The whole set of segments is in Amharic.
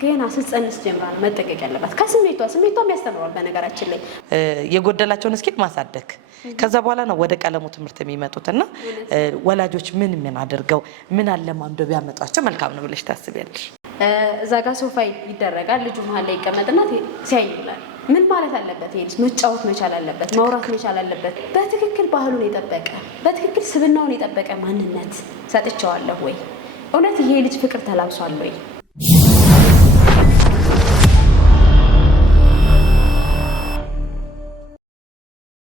ገና ስትጸንስ ጀምራ መጠቀቅ ያለባት ከስሜቷም ያስተምራል። በነገራችን ላይ የጎደላቸውን እስኪል ማሳደግ ከዛ በኋላ ነው ወደ ቀለሙ ትምህርት የሚመጡትና ወላጆች ምን አድርገው ምን አለማምዶ ቢያመጣቸው መልካም ነው ብለሽ ታስቢያለሽ? እዛ ጋር ሶፋ ይደረጋል። ልጁ መሀል ላይ ይቀመጥና ሲያይ ይላል። ምን ማለት አለበት? ይሄ ልጅ መጫወት መቻል አለበት፣ ማውራት መቻል አለበት። በትክክል ባህሉን የጠበቀ በትክክል ስብናውን የጠበቀ ማንነት ሰጥቼዋለሁ ወይ? እውነት ይሄ ልጅ ፍቅር ተላብሷል ወይ?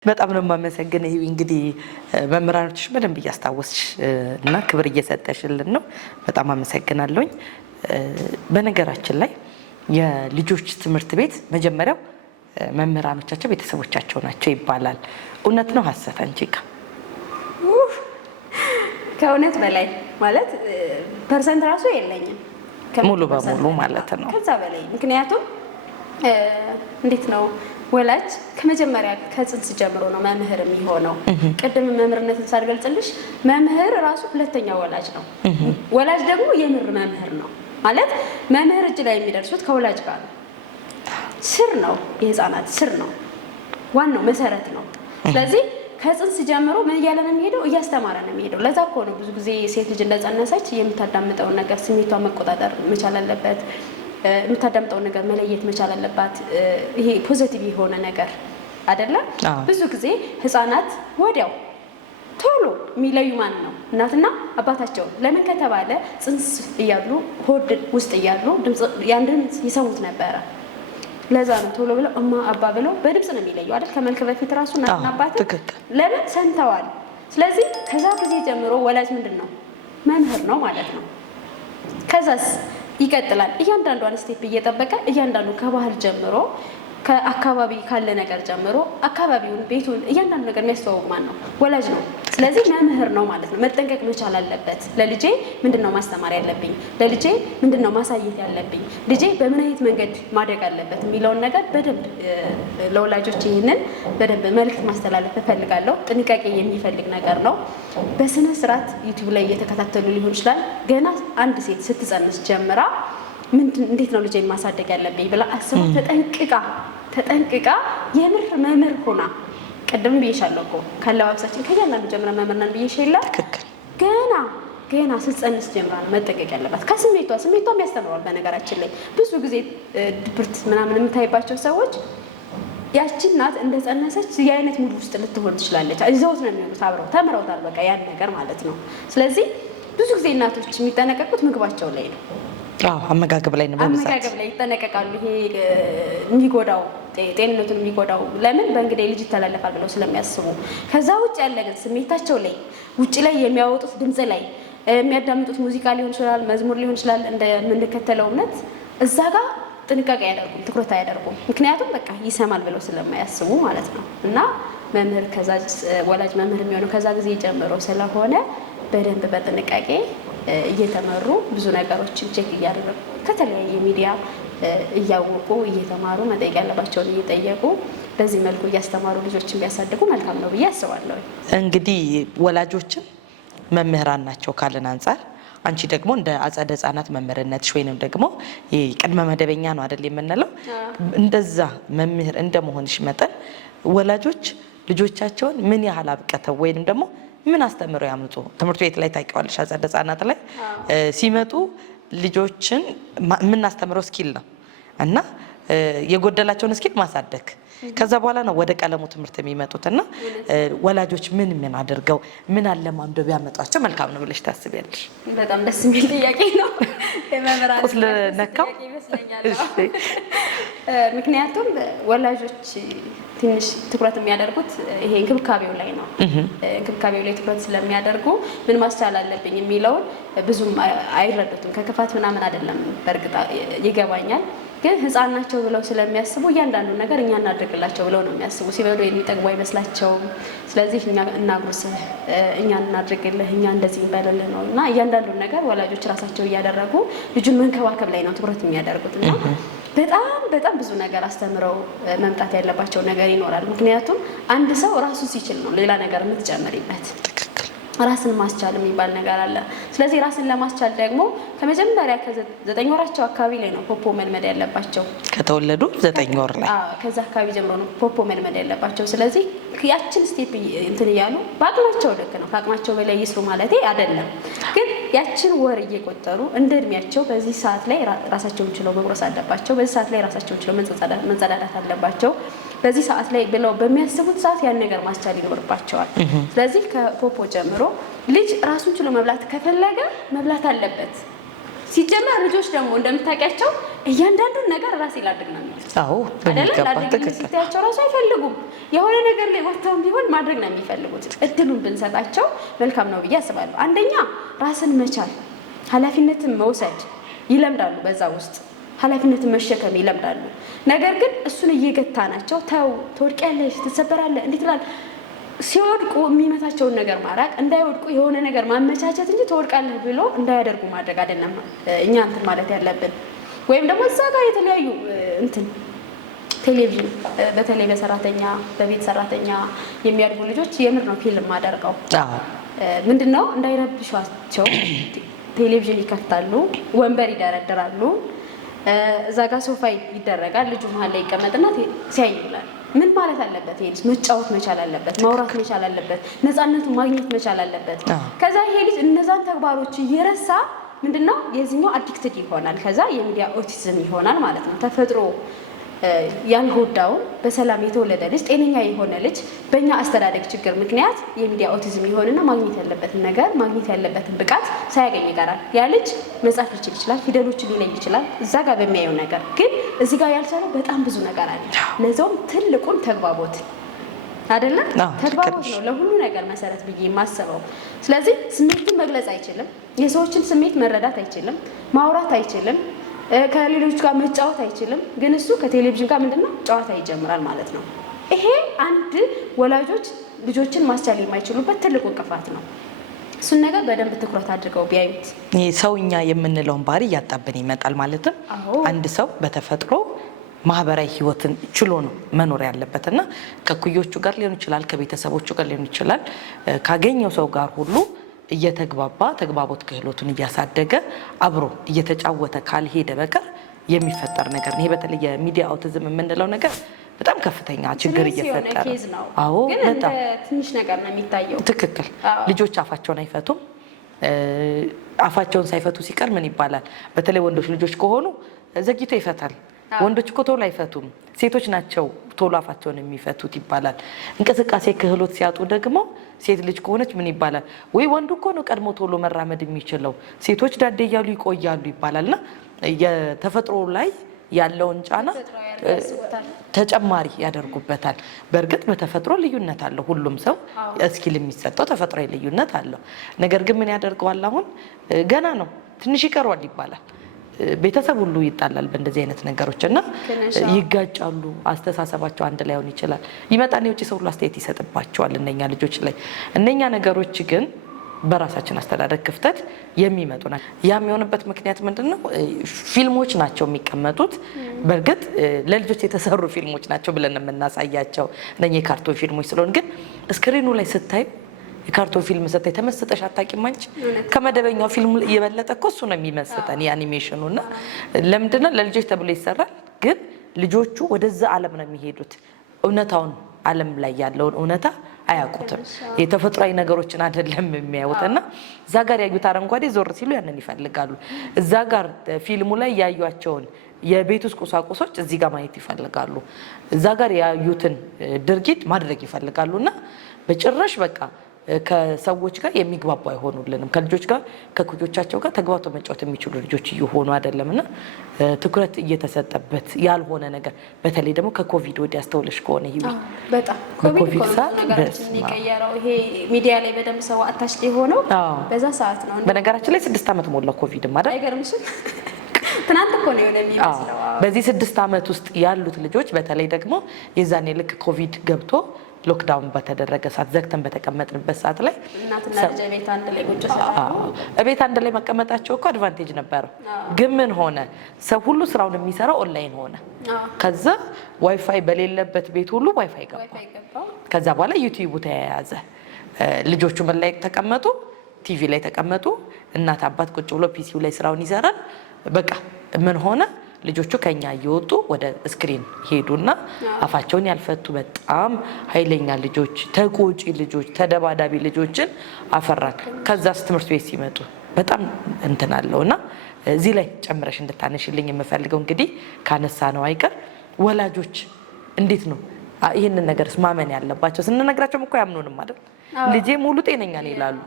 በጣም ነው የማመሰግነው። ይሄ እንግዲህ መምህራኖችሽ በደንብ እያስታወስሽ እና ክብር እየሰጠሽልን ነው። በጣም አመሰግናለሁኝ። በነገራችን ላይ የልጆች ትምህርት ቤት መጀመሪያው መምህራኖቻቸው ቤተሰቦቻቸው ናቸው ይባላል። እውነት ነው ሀሰት? አንቺ ጋር ከእውነት በላይ ማለት ፐርሰንት ራሱ የለኝም፣ ሙሉ በሙሉ ማለት ነው። ከዛ በላይ ምክንያቱም እንዴት ነው ወላጅ ከመጀመሪያ ከጽንስ ጀምሮ ነው መምህር የሚሆነው። ቅድም መምህርነትን ሳልገልጽልሽ መምህር ራሱ ሁለተኛ ወላጅ ነው። ወላጅ ደግሞ የምር መምህር ነው ማለት መምህር እጅ ላይ የሚደርሱት ከወላጅ ጋር ነው። ስር ነው፣ የህፃናት ስር ነው፣ ዋናው መሰረት ነው። ስለዚህ ከጽንስ ጀምሮ ምን እያለ ነው የሚሄደው? እያስተማረ ነው የሚሄደው። ለዛ እኮ ነው ብዙ ጊዜ ሴት ልጅ እንደጸነሰች የምታዳምጠውን ነገር ስሜቷን መቆጣጠር መቻል አለበት። የምታዳምጠውን ነገር መለየት መቻል አለባት። ይሄ ፖዚቲቭ የሆነ ነገር አይደለም። ብዙ ጊዜ ህፃናት ወዲያው ቶሎ የሚለዩ ማን ነው? እናትና አባታቸው። ለምን ከተባለ ጽንስ እያሉ ሆድ ውስጥ እያሉ ያን ድምፅ ይሰሙት ነበረ። ለዛ ነው ቶሎ ብለው እማ አባ ብለው በድምፅ ነው የሚለዩ አይደል? ከመልክ በፊት ራሱ እናትና አባት ለምን ሰምተዋል። ስለዚህ ከዛ ጊዜ ጀምሮ ወላጅ ምንድን ነው? መምህር ነው ማለት ነው። ከዛስ ይቀጥላል። እያንዳንዷን ስቴፕ እየጠበቀ እያንዳንዱ ከባህል ጀምሮ ከአካባቢ ካለ ነገር ጀምሮ አካባቢውን፣ ቤቱን እያንዳንዱ ነገር የሚያስተዋውቅ ማን ነው? ወላጅ ነው። ስለዚህ መምህር ነው ማለት ነው። መጠንቀቅ መቻል አለበት። ለልጄ ምንድነው ማስተማር ያለብኝ? ለልጄ ምንድነው ማሳየት ያለብኝ? ልጄ በምን አይነት መንገድ ማደግ አለበት የሚለውን ነገር በደንብ ለወላጆች ይህንን በደንብ መልዕክት ማስተላለፍ እፈልጋለሁ። ጥንቃቄ የሚፈልግ ነገር ነው። በስነ ስርዓት ዩቲዩብ ላይ እየተከታተሉ ሊሆን ይችላል። ገና አንድ ሴት ስትጸንስ ጀምራ እንዴት ነው ልጄ ማሳደግ ያለብኝ ብላ አስባ ተጠንቅቃ የምር መምህር ሆና ቀደም ብዬሻለሁ እኮ ካለባበሳችን ከያንዳንዱ ጀምራ መምህርናን ብዬሽ የለ ገና ስትጸንስ ጀምራ መጠንቀቅ ያለባት ስሜቷም ያስተምረዋል። በነገራችን ላይ ብዙ ጊዜ ድብርት ምናምን የምታይባቸው ሰዎች ያቺ እናት እንደጸነሰች የአይነት ሙሉ ውስጥ ልትሆን ትችላለች። ይዘውት ነው የሚሆኑት፣ አብረው ተምረውታል በቃ ያን ነገር ማለት ነው። ስለዚህ ብዙ ጊዜ እናቶች የሚጠነቀቁት ምግባቸው ላይ ነው። አመጋገብ ላይ ነው። አመጋገብ ላይ ይጠነቀቃሉ። ይሄ የሚጎዳው ጤንነቱን የሚጎዳው ለምን በእንግዲህ ልጅ ይተላለፋል ብለው ስለሚያስቡ። ከዛ ውጭ ያለ ግን ስሜታቸው ላይ ውጭ ላይ የሚያወጡት ድምፅ ላይ የሚያዳምጡት ሙዚቃ ሊሆን ይችላል፣ መዝሙር ሊሆን ይችላል። እንደምንከተለው እምነት እዛ ጋር ጥንቃቄ አያደርጉም፣ ትኩረት አያደርጉም። ምክንያቱም በቃ ይሰማል ብለው ስለማያስቡ ማለት ነው። እና መምህር ከዛ ወላጅ መምህር የሚሆነው ከዛ ጊዜ ጀምሮ ስለሆነ በደንብ በጥንቃቄ እየተመሩ ብዙ ነገሮችን ቼክ እያደረጉ ከተለያየ ሚዲያ እያወቁ እየተማሩ መጠየቅ ያለባቸውን እየጠየቁ በዚህ መልኩ እያስተማሩ ልጆችን ቢያሳድጉ መልካም ነው ብዬ አስባለሁ። እንግዲህ ወላጆችን መምህራን ናቸው ካልን አንጻር አንቺ ደግሞ እንደ አጸደ ህጻናት መምህርነትሽ ወይንም ደግሞ ቅድመ መደበኛ ነው አይደል የምንለው፣ እንደዛ መምህር እንደመሆንሽ መጠን ወላጆች ልጆቻቸውን ምን ያህል አብቀተው ወይንም ደግሞ ምን አስተምረው ያምጡ? ትምህርት ቤት ላይ ታውቂዋለሽ፣ አጸደ ህጻናት ላይ ሲመጡ ልጆችን የምናስተምረው ስኪል ነው እና የጎደላቸውን ስኪል ማሳደግ ከዛ በኋላ ነው ወደ ቀለሙ ትምህርት የሚመጡትና ወላጆች ምን አድርገው ምን አለማምደው ቢያመጧቸው መልካም ነው ብለሽ ታስቢያለሽ? በጣም ደስ የሚል ጥያቄ ነው። የመምህራን ቁስል ነካው ይመስለኛል። ምክንያቱም ወላጆች ትንሽ ትኩረት የሚያደርጉት ይሄ እንክብካቤው ላይ ነው። እንክብካቤው ላይ ትኩረት ስለሚያደርጉ ምን ማስቻል አለብኝ የሚለውን ብዙም አይረዱትም። ከክፋት ምናምን አይደለም፣ በእርግጥ ይገባኛል። ግን ህፃን ናቸው ብለው ስለሚያስቡ እያንዳንዱ ነገር እኛ እናድርግላቸው ብለው ነው የሚያስቡ። ሲበሉ የሚጠግቡ አይመስላቸውም። ስለዚህ እኛ እናጉርስህ፣ እኛ እናድርግልህ፣ እኛ እንደዚህ እንበልልህ ነው እና እያንዳንዱ ነገር ወላጆች ራሳቸው እያደረጉ ልጁን መንከባከብ ላይ ነው ትኩረት የሚያደርጉት እና በጣም ብዙ ነገር አስተምረው መምጣት ያለባቸው ነገር ይኖራል። ምክንያቱም አንድ ሰው ራሱ ሲችል ነው ሌላ ነገር የምትጨምሪበት ራስን ማስቻል የሚባል ነገር አለ። ስለዚህ ራስን ለማስቻል ደግሞ ከመጀመሪያ ከ9 ወራቸው አካባቢ ላይ ነው ፖፖ መልመድ ያለባቸው። ከተወለዱ 9 ወር ላይ ከዛ አካባቢ ጀምሮ ነው ፖፖ መልመድ ያለባቸው። ስለዚህ ያችን ስቴፕ እንትን እያሉ በአቅማቸው ልክ ነው፣ ከአቅማቸው በላይ ይስሩ ማለት አይደለም፣ ግን ያችን ወር እየቆጠሩ እንደ እድሜያቸው በዚህ ሰዓት ላይ ራሳቸውን ችለው መጉረስ አለባቸው፣ በዚህ ሰዓት ላይ ራሳቸውን ችለው መንጸዳዳት አለባቸው፣ በዚህ ሰዓት ላይ ብለው በሚያስቡት ሰዓት ያን ነገር ማስቻል ይኖርባቸዋል። ስለዚህ ከፖፖ ጀምሮ ልጅ ራሱን ችሎ መብላት ከፈለገ መብላት አለበት። ሲጀመር ልጆች ደግሞ እንደምታውቂያቸው እያንዳንዱን ነገር ራሴ ላድርግ ነው የሚሉት። አዎ በሚገባ ስትያቸው ራሱ አይፈልጉም። የሆነ ነገር ላይ ወጥተውም ቢሆን ማድረግ ነው የሚፈልጉት። እድሉን ብንሰጣቸው መልካም ነው ብዬ አስባለሁ። አንደኛ ራስን መቻል፣ ኃላፊነትን መውሰድ ይለምዳሉ። በዛ ውስጥ ኃላፊነትን መሸከም ይለምዳሉ። ነገር ግን እሱን እየገታ ናቸው። ተው ትወድቂያለሽ፣ ትሰበራለህ፣ እንዴት ይላል ሲወድቁ የሚመታቸውን ነገር ማራቅ፣ እንዳይወድቁ የሆነ ነገር ማመቻቸት እንጂ ትወድቃለህ ብሎ እንዳያደርጉ ማድረግ አይደለም እኛ እንትን ማለት ያለብን። ወይም ደግሞ እዛ ጋር የተለያዩ እንትን ቴሌቪዥን በተለይ በቤት ሰራተኛ የሚያድጉ ልጆች የምር ነው ፊልም ማደርገው ምንድነው እንዳይረብሿቸው ቴሌቪዥን ይከፍታሉ፣ ወንበር ይደረድራሉ፣ እዛ ጋር ሶፋ ይደረጋል፣ ልጁ መሀል ላይ ይቀመጥና ሲያይ ይውላል። ምን ማለት አለበት? ይሄ ልጅ መጫወት መቻል አለበት፣ ማውራት መቻል አለበት፣ ነፃነቱን ማግኘት መቻል አለበት። ከዛ ይሄ ልጅ እነዛን ተግባሮች እየረሳ ምንድነው የዚህኛው አዲክትድ ይሆናል። ከዛ የሚዲያ ኦቲዝም ይሆናል ማለት ነው። ተፈጥሮ ያልጎዳውን በሰላም የተወለደ ልጅ ጤነኛ የሆነ ልጅ በእኛ አስተዳደግ ችግር ምክንያት የሚዲያ ኦቲዝም ይሆንና ማግኘት ያለበትን ነገር ማግኘት ያለበትን ብቃት ሳያገኝ ይቀራል። ያ ልጅ መጻፍ ሊችል ይችላል፣ ፊደሎችን ሊለይ ይችላል እዛ ጋር በሚያየው ነገር። ግን እዚህ ጋር ያልቻለው በጣም ብዙ ነገር አለ። ለዛውም ትልቁን ተግባቦት አይደለም፣ ተግባቦት ነው ለሁሉ ነገር መሰረት ብዬ የማስበው። ስለዚህ ስሜቱን መግለጽ አይችልም፣ የሰዎችን ስሜት መረዳት አይችልም፣ ማውራት አይችልም፣ ከሌሎች ጋር መጫወት አይችልም። ግን እሱ ከቴሌቪዥን ጋር ምንድነው ጨዋታ ይጀምራል ማለት ነው። ይሄ አንድ ወላጆች ልጆችን ማስቻል የማይችሉበት ትልቁ እንቅፋት ነው። እሱን ነገር በደንብ ትኩረት አድርገው ቢያዩት ሰውኛ የምንለውን ባህሪ እያጣብን ይመጣል። ማለትም አንድ ሰው በተፈጥሮ ማህበራዊ ህይወትን ችሎ ነው መኖር ያለበት እና ከኩዮቹ ጋር ሊሆን ይችላል፣ ከቤተሰቦቹ ጋር ሊሆን ይችላል፣ ካገኘው ሰው ጋር ሁሉ እየተግባባ ተግባቦት ክህሎቱን እያሳደገ አብሮ እየተጫወተ ካልሄደ በቀር የሚፈጠር ነገር ነው። ይሄ በተለይ የሚዲያ ኦቲዝም የምንለው ነገር በጣም ከፍተኛ ችግር እየፈጠረ ነው። አዎ በጣም ትንሽ ነገር ነው የሚታየው። ትክክል። ልጆች አፋቸውን አይፈቱም። አፋቸውን ሳይፈቱ ሲቀር ምን ይባላል? በተለይ ወንዶች ልጆች ከሆኑ ዘግይቶ ይፈታል። ወንዶች እኮ ቶሎ አይፈቱም፣ ሴቶች ናቸው ቶሎ አፋቸውን የሚፈቱት ይባላል። እንቅስቃሴ ክህሎት ሲያጡ ደግሞ ሴት ልጅ ከሆነች ምን ይባላል? ወይ ወንዱ እኮ ነው ቀድሞ ቶሎ መራመድ የሚችለው፣ ሴቶች ዳዴ እያሉ ይቆያሉ ይባላልና የተፈጥሮ ላይ ያለውን ጫና ተጨማሪ ያደርጉበታል። በእርግጥ በተፈጥሮ ልዩነት አለው። ሁሉም ሰው እስኪል የሚሰጠው ተፈጥሯዊ ልዩነት አለው። ነገር ግን ምን ያደርገዋል? አሁን ገና ነው ትንሽ ይቀረዋል ይባላል። ቤተሰብ ሁሉ ይጣላል በእንደዚህ አይነት ነገሮች እና ይጋጫሉ። አስተሳሰባቸው አንድ ላይ ሆን ይችላል። ይመጣን የውጭ ሰው ሁሉ አስተያየት ይሰጥባቸዋል እነኛ ልጆች ላይ። እነኛ ነገሮች ግን በራሳችን አስተዳደግ ክፍተት የሚመጡ ናቸው። ያ የሚሆንበት ምክንያት ምንድነው? ፊልሞች ናቸው የሚቀመጡት። በእርግጥ ለልጆች የተሰሩ ፊልሞች ናቸው ብለን የምናሳያቸው እነኛ የካርቶን ፊልሞች ስለሆን፣ ግን ስክሪኑ ላይ ስታይ የካርቶን ፊልም ስታይ ተመስጠሽ አታውቂም አንቺ? ከመደበኛው ፊልም የበለጠ እኮ እሱ ነው የሚመስጠን የአኒሜሽኑ። እና ለምንድነው ለልጆች ተብሎ ይሰራል፣ ግን ልጆቹ ወደዛ ዓለም ነው የሚሄዱት። እውነታውን ዓለም ላይ ያለውን እውነታ አያውቁትም። የተፈጥሯዊ ነገሮችን አይደለም የሚያዩት። እና እዛ ጋር ያዩት አረንጓዴ ዞር ሲሉ ያንን ይፈልጋሉ። እዛ ጋር ፊልሙ ላይ ያዩቸውን የቤት ውስጥ ቁሳቁሶች እዚህ ጋር ማየት ይፈልጋሉ። እዛ ጋር ያዩትን ድርጊት ማድረግ ይፈልጋሉ። እና በጭራሽ በቃ ከሰዎች ጋር የሚግባቡ አይሆኑልንም። ከልጆች ጋር ከኩዮቻቸው ጋር ተግባብተው መጫወት የሚችሉ ልጆች እየሆኑ አይደለምና ትኩረት እየተሰጠበት ያልሆነ ነገር በተለይ ደግሞ ከኮቪድ ወዲህ አስተውለሽ ከሆነ ይሄ በጣም ኮቪድ ሰዓት የሚቀየረው ይሄ ሚዲያ ላይ በደንብ ሰው አታች የሆነው በዛ ሰዓት ነው። በነገራችን ላይ 6 ዓመት ሞላ ኮቪድ ማለት አይገርምሽም? ትናንት እኮ ነው የሆነ የሚመስለው። በዚህ 6 ዓመት ውስጥ ያሉት ልጆች በተለይ ደግሞ የዛኔ ልክ ኮቪድ ገብቶ ሎክዳውን በተደረገ ሰዓት ዘግተን በተቀመጥንበት ሰዓት ላይ እናትና ልጅ ቤት አንድ ላይ ቁጭ ሰዓት ቤት አንድ ላይ መቀመጣቸው እኮ አድቫንቴጅ ነበረው። ግን ምን ሆነ? ሰው ሁሉ ስራውን የሚሰራው ኦንላይን ሆነ። ከዛ ዋይፋይ በሌለበት ቤት ሁሉ ዋይፋይ ገባ። ከዛ በኋላ ዩቲዩቡ ተያያዘ። ልጆቹ ምን ላይ ተቀመጡ? ቲቪ ላይ ተቀመጡ። እናት አባት ቁጭ ብሎ ፒሲው ላይ ስራውን ይሰራል። በቃ ምን ሆነ? ልጆቹ ከኛ እየወጡ ወደ ስክሪን ሄዱና አፋቸውን ያልፈቱ በጣም ኃይለኛ ልጆች፣ ተቆጪ ልጆች፣ ተደባዳቢ ልጆችን አፈራን። ከዛስ ትምህርት ቤት ሲመጡ በጣም እንትን አለውና እዚህ ላይ ጨምረሽ እንድታነሽልኝ የምፈልገው እንግዲህ ካነሳ ነው አይቀር ወላጆች እንዴት ነው ይህንን ነገርስ ማመን ያለባቸው? ስንነግራቸውም እኮ ያምኑንም አይደል? ልጄ ሙሉ ጤነኛ ነው ይላሉ።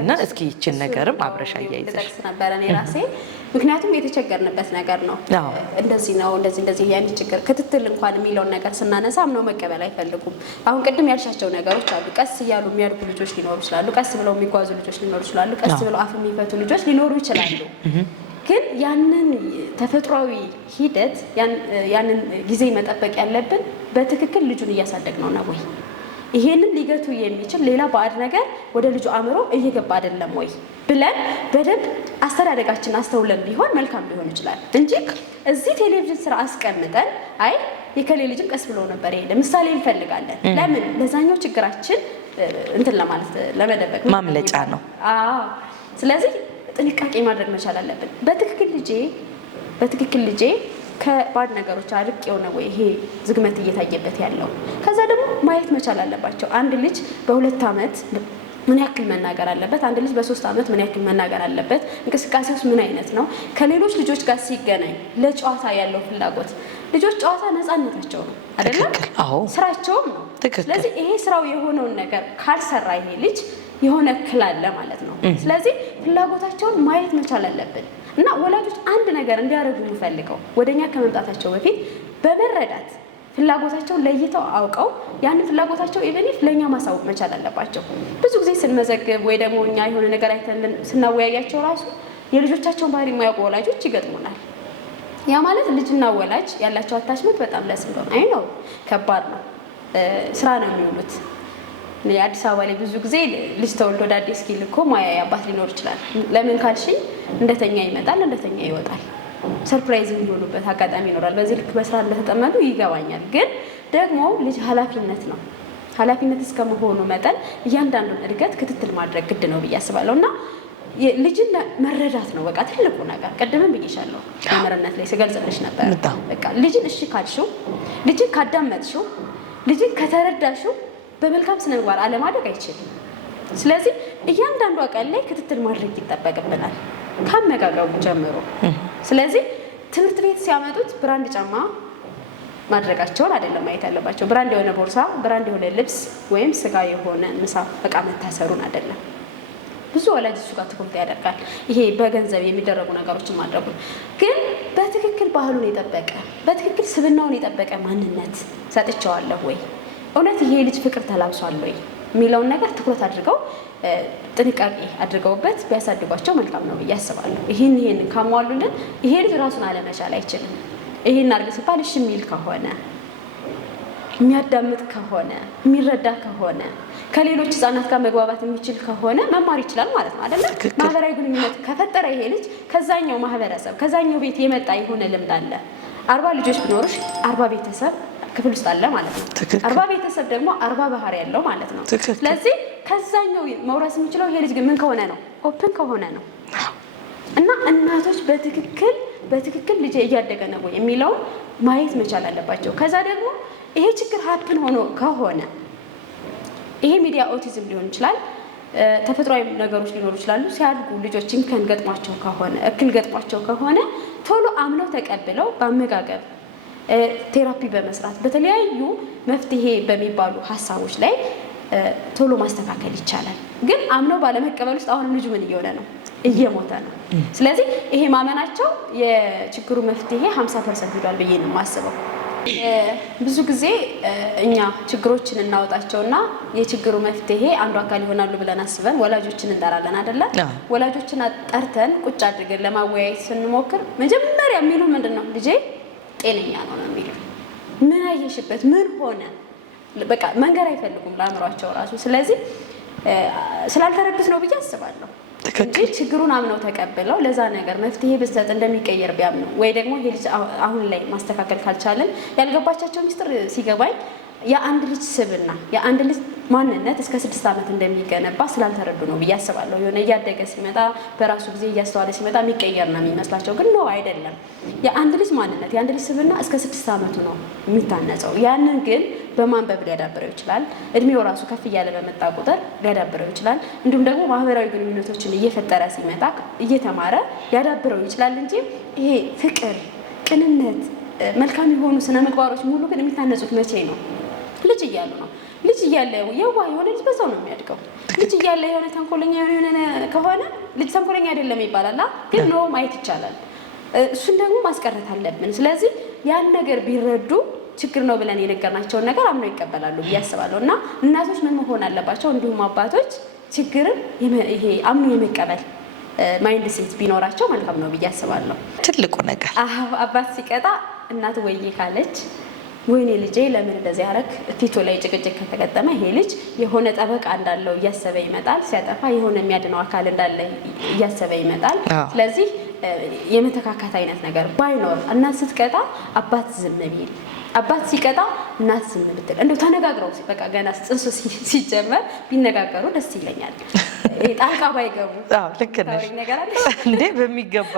እና እስኪ ይችን ነገርም አብረሽ አያይዘሽ ነበረ እኔ ራሴ ምክንያቱም የተቸገርንበት ነገር ነው። እንደዚህ ነው እንደዚህ ያን ችግር ክትትል እንኳን የሚለውን ነገር ስናነሳ አምነው መቀበል አይፈልጉም። አሁን ቅድም ያልሻቸው ነገሮች አሉ። ቀስ እያሉ የሚያድጉ ልጆች ሊኖሩ ይችላሉ። ቀስ ብለው የሚጓዙ ልጆች ሊኖሩ ይችላሉ። ቀስ ብለው አፍ የሚፈቱ ልጆች ሊኖሩ ይችላሉ። ግን ያንን ተፈጥሯዊ ሂደት ያንን ጊዜ መጠበቅ ያለብን በትክክል ልጁን እያሳደግ ነው ወይ? ይሄንን ሊገቱ የሚችል ሌላ ባዕድ ነገር ወደ ልጁ አእምሮ እየገባ አይደለም ወይ ብለን በደንብ አስተዳደጋችን አስተውለን ቢሆን መልካም ሊሆን ይችላል እንጂ እዚህ ቴሌቪዥን ስራ አስቀምጠን አይ የከሌ ልጅም ቀስ ብሎ ነበር ይሄ ለምሳሌ እንፈልጋለን። ለምን ለዛኛው ችግራችን እንትን ለማለት ለመደበቅ ማምለጫ ነው። ስለዚህ ጥንቃቄ ማድረግ መቻል አለብን። በትክክል ልጄ ከባድ ነገሮች አርቅ የሆነ ወይ ይሄ ዝግመት እየታየበት ያለው ከዛ ደግሞ ማየት መቻል አለባቸው። አንድ ልጅ በ2 ዓመት ምን ያክል መናገር አለበት? አንድ ልጅ በ3 ዓመት ምን ያክል መናገር አለበት? እንቅስቃሴውስ ምን አይነት ነው? ከሌሎች ልጆች ጋር ሲገናኝ ለጨዋታ ያለው ፍላጎት ልጆች ጨዋታ ነፃነታቸው ነው አይደለም? ስራቸውም ነው። ስለዚህ ይሄ ስራው የሆነውን ነገር ካልሰራ ይሄ ልጅ የሆነ እክል አለ ማለት ነው። ስለዚህ ፍላጎታቸውን ማየት መቻል አለብን እና ወላጆች አንድ ነገር እንዲያደርጉ የሚፈልገው ወደኛ ከመምጣታቸው በፊት በመረዳት ፍላጎታቸውን ለይተው አውቀው ያንን ፍላጎታቸው ኢቨኒፍ ለኛ ማሳወቅ መቻል አለባቸው። ብዙ ጊዜ ስንመዘግብ ወይ ደግሞ እኛ የሆነ ነገር አይተን ስናወያያቸው ራሱ የልጆቻቸውን ባህሪ የማያውቁ ወላጆች ይገጥሙናል። ያ ማለት ልጅና ወላጅ ያላቸው አታችመንት በጣም ለስ እንደሆነ አይ ነው፣ ከባድ ነው። ስራ ነው የሚውሉት። የአዲስ አበባ ላይ ብዙ ጊዜ ልጅ ተወልዶ ወደ አዲስ ኪል እኮ ማያ አባት ሊኖር ይችላል። ለምን ካልሽኝ እንደተኛ ይመጣል፣ እንደተኛ ይወጣል። ሰርፕራይዝ የሚሆኑበት አጋጣሚ ይኖራል። በዚህ ልክ በስራ እንደተጠመዱ ይገባኛል። ግን ደግሞ ልጅ ኃላፊነት ነው። ኃላፊነት እስከመሆኑ መጠን እያንዳንዱን እድገት ክትትል ማድረግ ግድ ነው ብዬ አስባለሁ እና ልጅን መረዳት ነው በቃ ትልቁ ነገር። ቅድምም ብዬሻለሁ መምህርነት ላይ ስገልጽልሽ ነበር። በቃ ልጅን እሺ ካልሽው፣ ልጅን ካዳመጥሽው፣ ልጅን ከተረዳሽው በመልካም ስነ ምግባር አለማደግ አይችልም። ስለዚህ እያንዳንዷ ቀን ላይ ክትትል ማድረግ ይጠበቅብናል ከአመጋገቡ ጀምሮ። ስለዚህ ትምህርት ቤት ሲያመጡት ብራንድ ጫማ ማድረጋቸውን አይደለም ማየት ያለባቸው። ብራንድ የሆነ ቦርሳ፣ ብራንድ የሆነ ልብስ ወይም ስጋ የሆነ ምሳ እቃ መታሰሩን አይደለም። ብዙ ወላጅ እሱ ጋር ትኩረት ያደርጋል። ይሄ በገንዘብ የሚደረጉ ነገሮችን ማድረጉ ግን በትክክል ባህሉን የጠበቀ በትክክል ስብናውን የጠበቀ ማንነት ሰጥቼዋለሁ ወይ፣ እውነት ይሄ ልጅ ፍቅር ተላብሷል ወይ የሚለውን ነገር ትኩረት አድርገው ጥንቃቄ አድርገውበት ቢያሳድጓቸው መልካም ነው ብዬ አስባለሁ። ይህን ካሟሉልን ይሄ ልጅ ራሱን አለመቻል አይችልም። ይሄን አድርግ ሲባል እሺ የሚል ከሆነ የሚያዳምጥ ከሆነ የሚረዳ ከሆነ ከሌሎች ህጻናት ጋር መግባባት የሚችል ከሆነ መማር ይችላል ማለት ነው አይደለ? ማህበራዊ ግንኙነት ከፈጠረ ይሄ ልጅ ከዛኛው ማህበረሰብ ከዛኛው ቤት የመጣ የሆነ ልምድ አለ። 40 ልጆች ቢኖርሽ 40 ቤተሰብ ክፍል ውስጥ አለ ማለት ነው። 40 ቤተሰብ ደግሞ 40 ባህሪ ያለው ማለት ነው። ስለዚህ ከዛኛው መውረስ የሚችለው ይሄ ልጅ ግን ምን ከሆነ ነው? ኦፕን ከሆነ ነው። እና እናቶች በትክክል ልጅ እያደገ ነው የሚለውን ማየት መቻል አለባቸው። ከዛ ደግሞ ይሄ ችግር ሀፕን ሆኖ ከሆነ ይሄ ሚዲያ ኦቲዝም ሊሆን ይችላል፣ ተፈጥሯዊ ነገሮች ሊኖሩ ይችላሉ። ሲያድጉ ልጆች እንከን ገጥሟቸው ከሆነ እክል ገጥሟቸው ከሆነ ቶሎ አምነው ተቀብለው በአመጋገብ ቴራፒ በመስራት በተለያዩ መፍትሄ በሚባሉ ሀሳቦች ላይ ቶሎ ማስተካከል ይቻላል። ግን አምነው ባለመቀበል ውስጥ አሁንም ልጁ ምን እየሆነ ነው? እየሞተ ነው። ስለዚህ ይሄ ማመናቸው የችግሩ መፍትሄ 50% ሄዷል ብዬ ነው የማስበው። ብዙ ጊዜ እኛ ችግሮችን እናወጣቸውና የችግሩ መፍትሄ አንዱ አካል ይሆናሉ ብለን አስበን ወላጆችን እንጠራለን አይደለ? ወላጆችን ጠርተን ቁጭ አድርገን ለማወያየት ስንሞክር መጀመሪያ የሚሉ ምንድን ነው? ልጄ ጤነኛ ነው ነው የሚሉ። ምን አየሽበት? ምን ሆነ? በቃ መንገር አይፈልጉም ለአእምሯቸው ራሱ። ስለዚህ ስላልተረዱት ነው ብዬ አስባለሁ እንጂ ችግሩን አምነው ተቀብለው ለዛ ነገር መፍትሄ ብሰጥ እንደሚቀየር ቢያምኑ ወይ ደግሞ ይሄ ልጅ አሁን ላይ ማስተካከል ካልቻለን ያልገባቻቸው ሚስጥር ሲገባኝ የአንድ ልጅ ስብዕና የአንድ ልጅ ማንነት እስከ 6 ዓመት እንደሚገነባ ስላልተረዱ ነው ብዬ አስባለሁ። የሆነ እያደገ ሲመጣ በራሱ ጊዜ እያስተዋለ ሲመጣ የሚቀየር ነው የሚመስላቸው፣ ግን ነው አይደለም። የአንድ ልጅ ማንነት የአንድ ልጅ ስብዕና እስከ 6 ዓመቱ ነው የሚታነጸው። ያንን ግን በማንበብ ሊያዳብረው ይችላል። እድሜው ራሱ ከፍ እያለ በመጣ ቁጥር ሊያዳብረው ይችላል። እንዲሁም ደግሞ ማህበራዊ ግንኙነቶችን እየፈጠረ ሲመጣ እየተማረ ሊያዳብረው ይችላል እንጂ ይሄ ፍቅር፣ ቅንነት፣ መልካም የሆኑ ስነ ምግባሮች ሙሉ ግን የሚታነጹት መቼ ነው? ልጅ እያሉ ነው። ልጅ እያለ የዋህ የሆነ ልጅ በዛው ነው የሚያድገው። ልጅ እያለ የሆነ ተንኮለኛ የሆነ ከሆነ ልጅ ተንኮለኛ አይደለም ይባላል፣ ግን ነው ማየት ይቻላል። እሱን ደግሞ ማስቀረት አለብን። ስለዚህ ያን ነገር ቢረዱ ችግር ነው ብለን የነገርናቸውን ነገር አምነው ይቀበላሉ ብዬ አስባለሁ። እና እናቶች ምን መሆን አለባቸው? እንዲሁም አባቶች ችግርን ይሄ አምኖ የመቀበል ማይንድ ሴት ቢኖራቸው መልካም ነው ብዬ አስባለሁ። ትልቁ ነገር አባት ሲቀጣ እናት ወይዬ ካለች ወይኔ ልጄ ለምን እንደዚህ ያደረግ ፊቱ ላይ ጭቅጭቅ ከተገጠመ ይሄ ልጅ የሆነ ጠበቃ እንዳለው እያሰበ ይመጣል። ሲያጠፋ የሆነ የሚያድነው አካል እንዳለ እያሰበ ይመጣል። ስለዚህ የመተካካት አይነት ነገር ባይኖር እናት ስትቀጣ አባት ዝም ቢል፣ አባት ሲቀጣ እናት ዝም ብትል፣ እንደው ተነጋግረው በቃ ገና ጽንሱ ሲጀመር ቢነጋገሩ ደስ ይለኛል። ጣልቃ ባይገቡ። ልክ ነሽ እንዴ? በሚገባ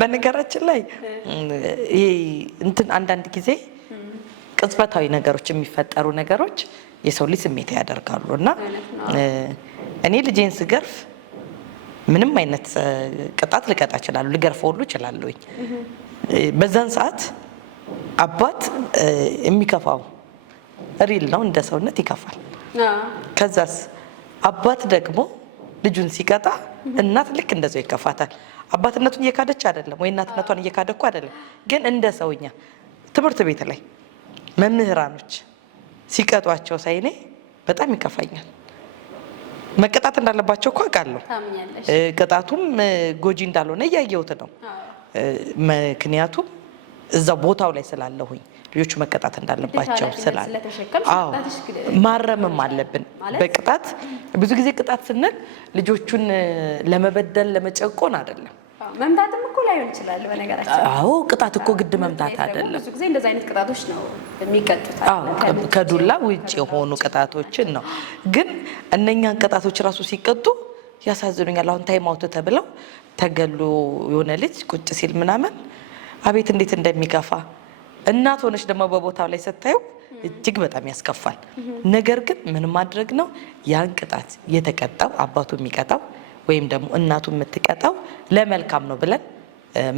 በነገራችን ላይ ይሄ እንትን አንዳንድ ጊዜ ቅጽበታዊ ነገሮች የሚፈጠሩ ነገሮች የሰው ልጅ ስሜት ያደርጋሉ እና እኔ ልጄን ስገርፍ ምንም አይነት ቅጣት ልቀጣ እችላለሁ፣ ልገርፈው ሁሉ እችላለሁኝ። በዛን ሰዓት አባት የሚከፋው ሪል ነው፣ እንደ ሰውነት ይከፋል። ከዛስ አባት ደግሞ ልጁን ሲቀጣ እናት ልክ እንደዛው ይከፋታል። አባትነቱን እየካደች አይደለም ወይ እናትነቷን እየካደኩ አይደለም፣ ግን እንደ ሰውኛ ትምህርት ቤት ላይ መምህራኖች ሲቀጧቸው ሳይኔ በጣም ይከፋኛል። መቀጣት እንዳለባቸው እኮ አውቃለሁ። ቅጣቱም ጎጂ እንዳልሆነ እያየሁት ነው። ምክንያቱም እዛ ቦታው ላይ ስላለሁኝ ልጆቹ መቀጣት እንዳለባቸው ስላለ ማረምም አለብን። በቅጣት ብዙ ጊዜ ቅጣት ስንል ልጆቹን ለመበደል ለመጨቆን አይደለም። መምታትም እኮ ላይሆን ይችላል በነገራችን። አዎ ቅጣት እኮ ግድ መምታት አይደለም። ብዙ ጊዜ እንደዚህ አይነት ቅጣቶች ነው የሚቀጡት። ከዱላ ውጭ የሆኑ ቅጣቶችን ነው። ግን እነኛን ቅጣቶች ራሱ ሲቀጡ ያሳዝኑኛል። አሁን ታይም አውት ተብለው ተገሎ የሆነ ልጅ ቁጭ ሲል ምናምን አቤት እንዴት እንደሚከፋ እናት ሆነች ደግሞ በቦታው ላይ ስታየው እጅግ በጣም ያስከፋል። ነገር ግን ምን ማድረግ ነው? ያን ቅጣት የተቀጣው አባቱ የሚቀጣው ወይም ደግሞ እናቱ የምትቀጣው ለመልካም ነው ብለን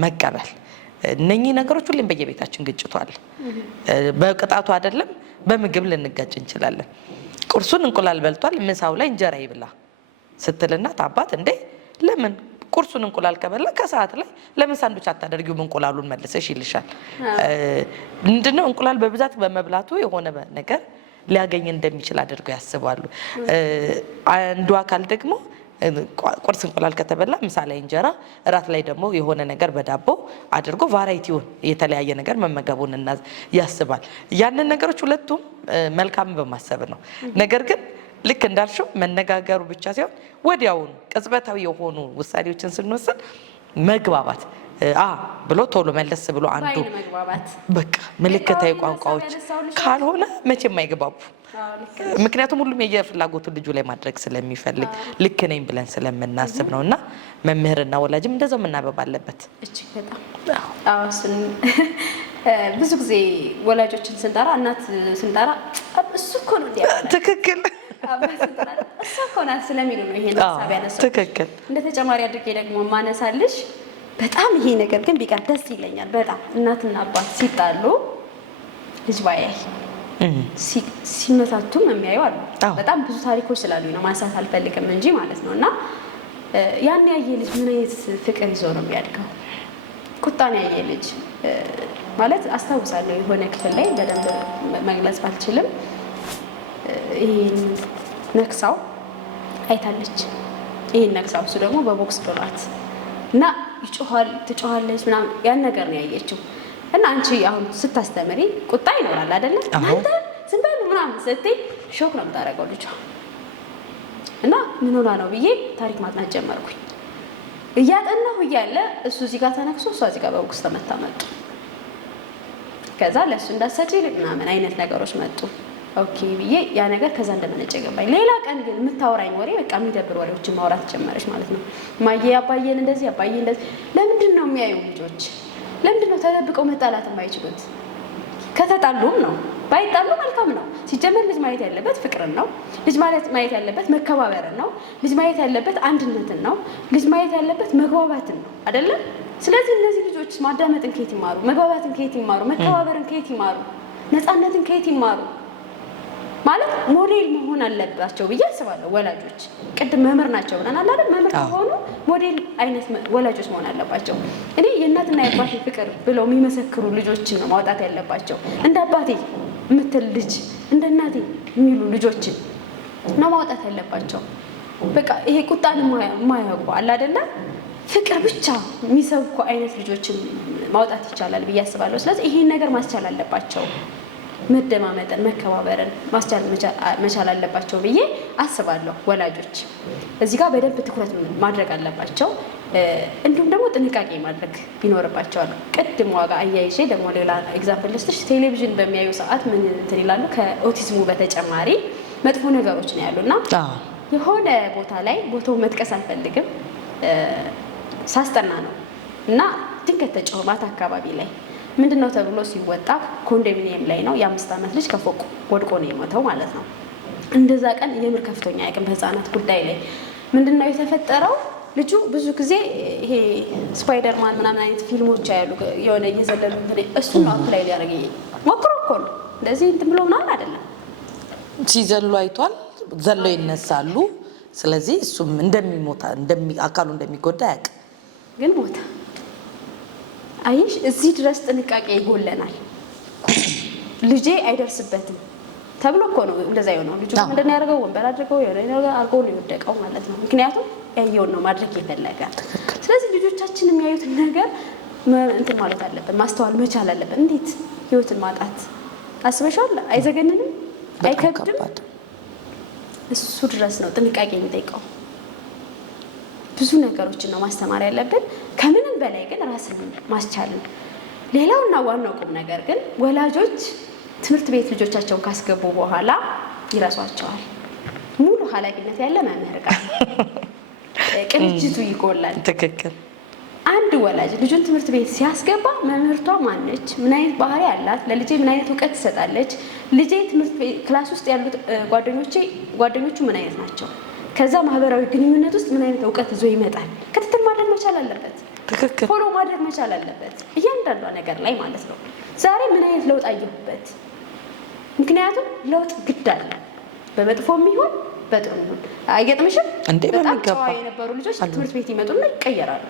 መቀበል። እነኚህ ነገሮች ሁሌም በየቤታችን ግጭቱ አለ። በቅጣቱ አይደለም በምግብ ልንጋጭ እንችላለን። ቁርሱን እንቁላል በልቷል፣ ምሳው ላይ እንጀራ ይብላ ስትል እናት አባት እንዴ ለምን ቁርሱን እንቁላል ከበላ ከሰዓት ላይ ለምን ሳንዱች አታደርጊውም እንቁላሉን መልሰሽ ይልሻል። ምንድነው እንቁላል በብዛት በመብላቱ የሆነ ነገር ሊያገኝ እንደሚችል አድርገው ያስባሉ። አንዱ አካል ደግሞ ቁርስ እንቁላል ከተበላ ምሳ ላይ እንጀራ፣ እራት ላይ ደግሞ የሆነ ነገር በዳቦ አድርጎ ቫራይቲውን የተለያየ ነገር መመገቡን ያስባል። ያንን ነገሮች ሁለቱም መልካም በማሰብ ነው። ነገር ግን ልክ እንዳልሽው መነጋገሩ ብቻ ሳይሆን ወዲያውኑ ቅጽበታዊ የሆኑ ውሳኔዎችን ስንወስን መግባባት ብሎ ቶሎ መለስ ብሎ አንዱ በቃ ምልክታዊ ቋንቋዎች ካልሆነ መቼም አይግባቡ። ምክንያቱም ሁሉም የየፍላጎቱን ልጁ ላይ ማድረግ ስለሚፈልግ ልክ ነኝ ብለን ስለምናስብ ነው። እና መምህርና ወላጅም እንደዛው መናበብ አለበት። እጅግ በጣም ብዙ ጊዜ ወላጆችን ስንጠራ እናት ስንጠራ እሱ እኮ ነው ትክክል እሱ እኮ ናት ስለሚሉ ነው ይሄን ሀሳብ ያነሳው። ትክክል። እንደ ተጨማሪ አድርጌ ደግሞ ማነሳልሽ በጣም ይሄ ነገር ግን ቢቀር ደስ ይለኛል። በጣም እናትና አባት ሲጣሉ ልጅ ባያይ ሲመታቱም የሚያዩ አሉ። በጣም ብዙ ታሪኮች ስላሉኝ ነው ማንሳት አልፈልግም እንጂ ማለት ነው። እና ያን ያየ ልጅ ምን አይነት ፍቅር ይዞ ነው የሚያድገው? ቁጣን ያየ ልጅ ማለት አስታውሳለሁ የሆነ ክፍል ላይ በደንብ መግለጽ ባልችልም ይሄን ነክሳው አይታለች። ይሄን ነክሳው እሱ ደግሞ በቦክስ ብሏት እና ይጮሃል ትጮሃለች ምናምን ያን ነገር ነው ያየችው። እና አንቺ አሁን ስታስተምሪ ቁጣ ይኖራል አይደለ? አንተ ዝም በል ምናምን ስትይ ሾክ ነው የምታደርገው ልጇ። እና ምን ሆና ነው ብዬ ታሪክ ማጥናት ጀመርኩኝ። እያጠናሁ እያለ እሱ እዚህ ጋር ተነክሶ እሷ እዚህ ጋር በቦክስ ተመታ መጡ። ከዛ ለሱ እንዳሰጪ ምናምን አይነት ነገሮች መጡ። ኦኬ ብዬ ያ ነገር ከዛ እንደመነጨ ገባኝ። ሌላ ቀን ግን የምታወራኝ ወሬ በቃ የሚደብር ወሬዎችን ማውራት ጀመረች ማለት ነው። ማየ አባዬን እንደዚህ አባዬ እንደዚህ። ለምንድን ነው የሚያዩ ልጆች? ለምንድን ነው ተደብቀው መጣላት የማይችሉት? ከተጣሉም ነው ባይጣሉ መልካም ነው። ሲጀመር ልጅ ማየት ያለበት ፍቅርን ነው። ልጅ ማየት ያለበት መከባበርን ነው። ልጅ ማየት ያለበት አንድነትን ነው። ልጅ ማየት ያለበት መግባባትን ነው አይደለም? ስለዚህ እነዚህ ልጆች ማዳመጥን ከየት ይማሩ? መግባባትን ከየት ይማሩ? መከባበርን ከየት ይማሩ? ነፃነትን ከየት ይማሩ? ማለት ሞዴል መሆን አለባቸው ብዬ አስባለሁ ወላጆች። ቅድም መምህር ናቸው ብለናል አይደል? መምህር ከሆኑ ሞዴል አይነት ወላጆች መሆን አለባቸው። እኔ የእናትና የአባቴ ፍቅር ብለው የሚመሰክሩ ልጆችን ነው ማውጣት ያለባቸው። እንደ አባቴ የምትል ልጅ፣ እንደ እናቴ የሚሉ ልጆችን ነው ማውጣት ያለባቸው። በቃ ይሄ ቁጣን የማያውቁ አለ አይደለ? ፍቅር ብቻ የሚሰብኩ አይነት ልጆችን ማውጣት ይቻላል ብዬ አስባለሁ። ስለዚህ ይሄን ነገር ማስቻል አለባቸው። መደማመጥን መከባበርን ማስቻል መቻል አለባቸው ብዬ አስባለሁ። ወላጆች እዚህ ጋር በደንብ ትኩረት ማድረግ አለባቸው። እንዲሁም ደግሞ ጥንቃቄ ማድረግ ይኖርባቸዋል። ቅድም ዋጋ አያይዤ ደግሞ ሌላ ኤግዛምፕል ልስጥሽ። ቴሌቪዥን በሚያዩ ሰዓት ምን እንትን ይላሉ? ከኦቲዝሙ በተጨማሪ መጥፎ ነገሮች ነው ያሉና የሆነ ቦታ ላይ ቦታው መጥቀስ አልፈልግም ሳስጠና ነው እና ድንገት ተጫው ማታ አካባቢ ላይ ምንድነው ተብሎ ሲወጣ ኮንዶሚኒየም ላይ ነው የ5 ዓመት ልጅ ከፎቅ ወድቆ ነው የሞተው ማለት ነው። እንደዛ ቀን የምር ከፍቶኛ ያቅም በህፃናት ጉዳይ ላይ ምንድነው የተፈጠረው? ልጁ ብዙ ጊዜ ይሄ ስፓይደርማን ምናምን አይነት ፊልሞች ያሉ የሆነ እየዘለሉ እሱን ነው አፕላይ ሊያደርግ ሞክሮ እኮ ነው እንደዚህ እንትን ብሎ ምናምን አይደለም። ሲዘሉ አይቷል፣ ዘለው ይነሳሉ። ስለዚህ እሱም እንደሚሞታ አካሉ እንደሚጎዳ ያውቅ፣ ግን ሞታ። አይሽ እዚህ ድረስ ጥንቃቄ ይጎለናል። ልጄ አይደርስበትም ተብሎ እኮ ነው እንደዛ የሆነው። ልጁ ምንድን ያደርገው? ወንበር አድርገው የሆነ ነገር አድርገው ነው የወደቀው ማለት ነው። ምክንያቱም ያየውን ነው ማድረግ የፈለገ። ስለዚህ ልጆቻችን የሚያዩትን ነገር እንትን ማለት አለብን፣ ማስተዋል መቻል አለብን። እንዴት ህይወትን ማጣት አስበሻል? አይዘገንንም? አይከብድም? እሱ ድረስ ነው ጥንቃቄ የሚጠይቀው። ብዙ ነገሮችን ነው ማስተማር ያለብን። ከምንም በላይ ግን ራስን ማስቻልን። ሌላውና ዋናው ቁም ነገር ግን ወላጆች ትምህርት ቤት ልጆቻቸውን ካስገቡ በኋላ ይረሷቸዋል። ሙሉ ኃላፊነት ያለ መምህር ጋር ቅንጅቱ ይጎላል። ትክክል። አንድ ወላጅ ልጁን ትምህርት ቤት ሲያስገባ መምህርቷ ማነች? ምን አይነት ባህሪ አላት? ለልጄ ምን አይነት እውቀት ትሰጣለች? ልጄ ትምህርት ቤት ክላስ ውስጥ ያሉት ጓደኞቹ ምን አይነት ናቸው? ከዛ ማህበራዊ ግንኙነት ውስጥ ምን አይነት እውቀት ይዞ ይመጣል? ክትትል ማድረግ መቻል አለበት። ትክክል። ፎሎ ማድረግ መቻል አለበት እያንዳንዷ ነገር ላይ ማለት ነው። ዛሬ ምን አይነት ለውጥ አየሁበት? ምክንያቱም ለውጥ ግድ አለ። በመጥፎም ይሁን በጥሩ ይሁን አይገጥምሽም? በጣም ጨዋ የነበሩ ልጆች ትምህርት ቤት ይመጡና ይቀየራሉ።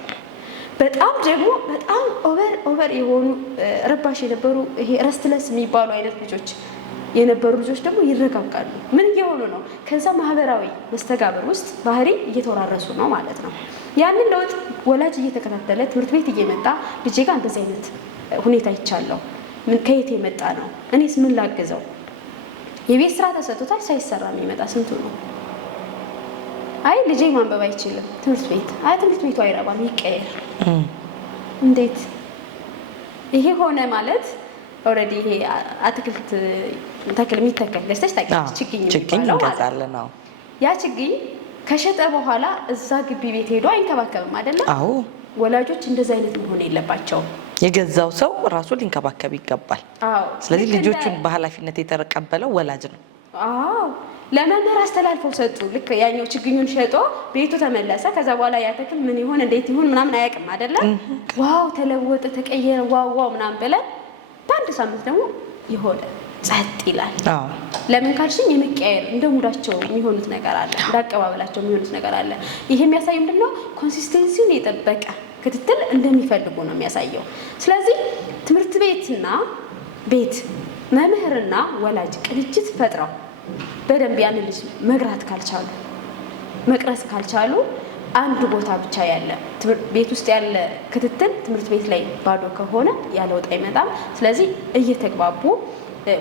በጣም ደግሞ በጣም ኦቨር የሆኑ ረባሽ የነበሩ ይሄ ረስትለስ የሚባሉ አይነት ልጆች የነበሩ ልጆች ደግሞ ይረጋጋሉ። ምን እየሆኑ ነው? ከዛ ማህበራዊ መስተጋብር ውስጥ ባህሪ እየተወራረሱ ነው ማለት ነው። ያንን ለውጥ ወላጅ እየተከታተለ ትምህርት ቤት እየመጣ ልጄ ጋር እንደዚህ አይነት ሁኔታ ይቻለው ምን ከየት የመጣ ነው? እኔስ ምን ላግዘው? የቤት ስራ ተሰጥቶታል፣ ሳይሰራ የሚመጣ ስንቱ ነው? አይ ልጄ ማንበብ አይችልም ትምህርት ቤቱ አይረባም፣ ይቀየር። እንዴት ይሄ ሆነ ማለት ኦልሬዲ ይሄ አትክልት ተክል የሚተከል ገዝተሽ ታውቂያለሽ? ችግኝ እንገዛለን ነው። ያ ችግኝ ከሸጠ በኋላ እዛ ግቢ ቤት ሄዶ አይንከባከብም አይደለም? አዎ። ወላጆች እንደዛ አይነት መሆን የለባቸውም። የገዛው ሰው ራሱ ሊንከባከብ ይገባል። አዎ። ስለዚህ ልጆቹን በኃላፊነት የተቀበለው ወላጅ ነው። አዎ። ለመምህር አስተላልፈው ሰጡ። ልክ ያኛው ችግኙን ሸጦ ቤቱ ተመለሰ። ከዛ በኋላ ያ ተክል ምን ይሆን እንዴት ይሆን ምናምን አያውቅም አይደለም? ዋው ተለወጠ፣ ተቀየረ፣ ዋው ምናምን ብለን በአንድ ሳምንት ደግሞ የሆነ ጸጥ ይላል። ለምን ካልሽኝ የመቀያየር እንደ ሙዳቸው የሚሆኑት ነገር አለ፣ እንደ አቀባበላቸው የሚሆኑት ነገር አለ። ይሄ የሚያሳይ ምንድነው? ኮንሲስቴንሲውን የጠበቀ ክትትል እንደሚፈልጉ ነው የሚያሳየው። ስለዚህ ትምህርት ቤትና ቤት መምህርና ወላጅ ቅንጅት ፈጥረው በደንብ ያንን ልጅ መግራት ካልቻሉ መቅረስ ካልቻሉ አንድ ቦታ ብቻ ያለ ቤት ውስጥ ያለ ክትትል ትምህርት ቤት ላይ ባዶ ከሆነ ያለ ለውጥ አይመጣም። ስለዚህ እየተግባቡ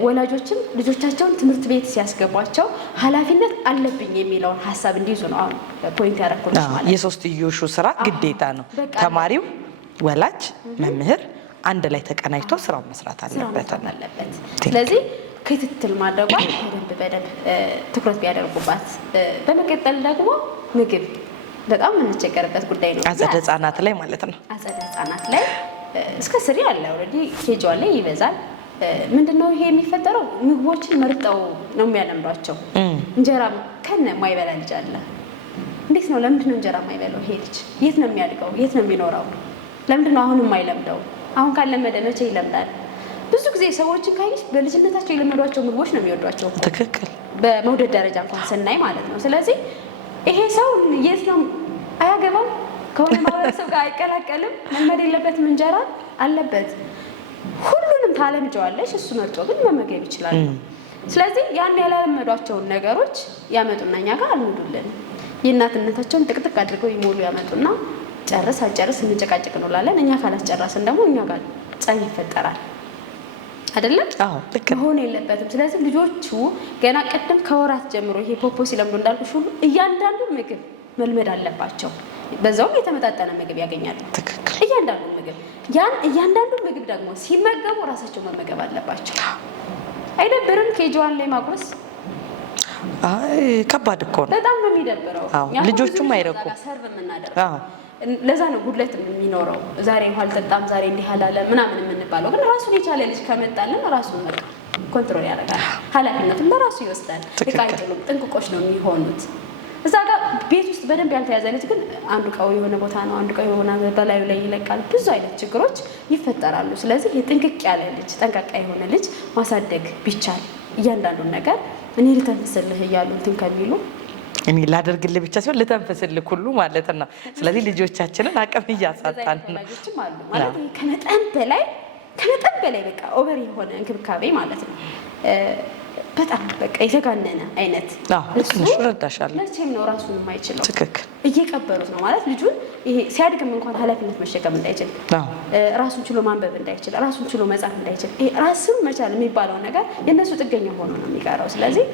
ወላጆችም ልጆቻቸውን ትምህርት ቤት ሲያስገቧቸው ኃላፊነት አለብኝ የሚለውን ሀሳብ እንዲይዙ ነው አሁን ፖይንት ያደረኩት ማለት ነው። የሶስትዮሹ ስራ ግዴታ ነው። ተማሪው፣ ወላጅ፣ መምህር አንድ ላይ ተቀናጅቶ ስራውን መስራት አለበት። ስለዚህ ክትትል ማድረጓ በደንብ ትኩረት ቢያደርጉባት። በመቀጠል ደግሞ ምግብ በጣም የምንቸገርበት ጉዳይ ነው። አጸደ ህጻናት ላይ ማለት ነው። አጸደ ህጻናት ላይ እስከ 3 አለ ኦልሬዲ ኬጇ ላይ ይበዛል። ምንድነው ይሄ የሚፈጠረው? ምግቦችን መርጠው ነው የሚያለምዷቸው። እንጀራ ከነ የማይበላ ልጅ አለ። እንዴት ነው? ለምንድን ነው እንጀራ የማይበላው ይሄ ልጅ? የት ነው የሚያድገው? የት ነው የሚኖረው? ለምንድን ነው አሁን የማይለምደው? አሁን ካለመደ መቼ ይለምዳል? ብዙ ጊዜ ሰዎችን ካይሽ በልጅነታቸው የለመዷቸው ምግቦች ነው የሚወዷቸው። ትክክል። በመውደድ ደረጃ እንኳን ስናይ ማለት ነው። ስለዚህ ይሄ ሰው የት ነው? አያገባም፣ ከሆነ ማህበረሰብ ጋር አይቀላቀልም። መልመድ የለበትም፣ እንጀራ አለበት። ሁሉንም ታለምጀዋለሽ፣ እሱ መርጦ ግን መመገብ ይችላል። ስለዚህ ያን ያላለመዷቸውን ነገሮች ያመጡና እኛ ጋር አልሙዱልን። የእናትነታቸውን ጥቅጥቅ አድርገው ይሞሉ ያመጡና ጨርስ አጨርስ እንጨቃጭቅ እንላለን። እኛ ካላስጨረስን ደግሞ እኛ ጋር ጸብ ይፈጠራል። አይደለም? አዎ፣ ልክ መሆን የለበትም። ስለዚህ ልጆቹ ገና ቅድም ከወራት ጀምሮ ይሄ ፖፖ ሲለምዱ እንዳልኩሽ ሁሉ እያንዳንዱ ምግብ መልመድ አለባቸው። በዛውም የተመጣጠነ ምግብ ያገኛሉ። ትክክል። እያንዳንዱ ምግብ ደግሞ ሲመገቡ ራሳቸው መመገብ አለባቸው። አይደብርም? ኬጂዋን ላይ ማጉረስ ከባድ እኮ ነው። በጣም ነው የሚደብረው። ልጆቹም አይረኩም። ሰርቭ የምናደርገው ለዛ ነው ጉድለት የሚኖረው። ዛሬ ውሃ አልጠጣም፣ ዛሬ እንዲህ አላለ ምናምን የምንባለው። ግን ራሱን የቻለ ልጅ ከመጣልን ራሱን በቃ ኮንትሮል ያደርጋል። ኃላፊነቱን ለራሱ ይወስዳል። እቃ አይጥሉም፣ ጥንቅቆች ነው የሚሆኑት። እዛ ጋር ቤት ውስጥ በደንብ ያልተያዘ ልጅ ግን አንዱ እቃው የሆነ ቦታ ነው፣ አንዱ እቃው የሆነ በላዩ ላይ ይለቃል። ብዙ አይነት ችግሮች ይፈጠራሉ። ስለዚህ የጥንቅቅ ያለ ልጅ፣ ጠንቃቃ የሆነ ልጅ ማሳደግ ቢቻል እያንዳንዱን ነገር እኔ ልተንፍስልህ እያሉ እንትን ከሚሉ እኔ ላደርግልህ ብቻ ሲሆን ልተንፍስልህ ሁሉ ማለት ነው። ስለዚህ ልጆቻችንን አቅም እያሳጣን ነው ማለት ከመጠን በላይ በቃ ኦቨር የሆነ እንክብካቤ ማለት ነው። በጣም በቃ የተጋነነ አይነት ትንሽ ረዳሻለሁ። መቼም ነው ራሱን የማይችለው። ትክክል። እየቀበሩት ነው ማለት ልጁን ይሄ ሲያድግም እንኳን ኃላፊነት መሸከም እንዳይችል፣ ራሱን ችሎ ማንበብ እንዳይችል፣ ራሱን ችሎ መጻፍ እንዳይችል፣ ይሄ ራስን መቻል የሚባለው ነገር የእነሱ ጥገኛ ሆኖ ነው የሚቀረው። ስለዚህ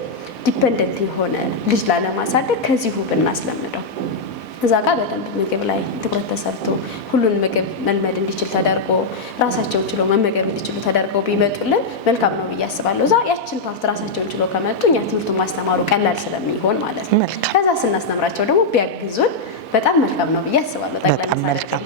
ዲፔንደንት የሆነ ልጅ ላለማሳደግ ከዚሁ ብናስለምደው እዛ ጋር በደንብ ምግብ ላይ ትኩረት ተሰርቶ ሁሉን ምግብ መልመድ እንዲችል ተደርጎ ራሳቸውን ችሎ መመገብ እንዲችሉ ተደርገው ቢመጡልን መልካም ነው ብዬ አስባለሁ። እዛ ያችን ፓርት ራሳቸውን ችሎ ከመጡ እኛ ትምህርቱን ማስተማሩ ቀላል ስለሚሆን ማለት ነው። ከዛ ስናስተምራቸው ደግሞ ቢያግዙን በጣም መልካም ነው ብዬ አስባለሁ። በጣም መልካም።